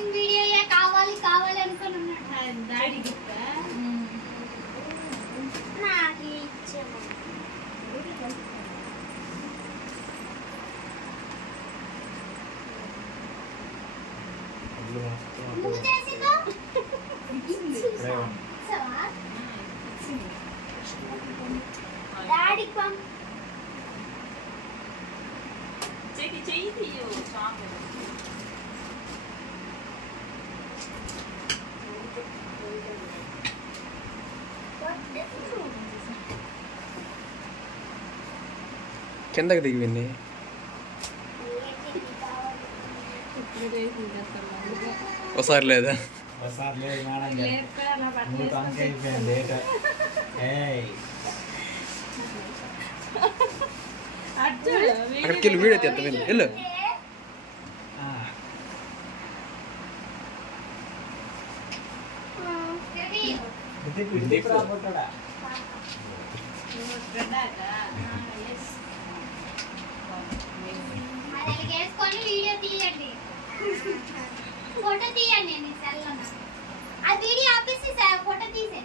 unboxing video కావాలి కావాలి అనుకుని ఉన్నాడు డాడీ గిఫ్ట్ నాకు ఇచ్చాము నువ్వు చేసిందో డాడీ పం చెయ్యి చెయ్యి తీయు చాకు కిందకి దిగిపోయింది ఒకసారి లేదా ఒకసారి లేదు మేడం నువ్వు తనకైపోయింది లేట అక్కడికి వెళ్ళి వీడియో తీద్దాం వెళ్ళు వేసుకొని వీడియో తీయండి ఫోటో తీయండి నేను సెల్లో ఆ వీడియో ఆపేసి ఫోటో తీసే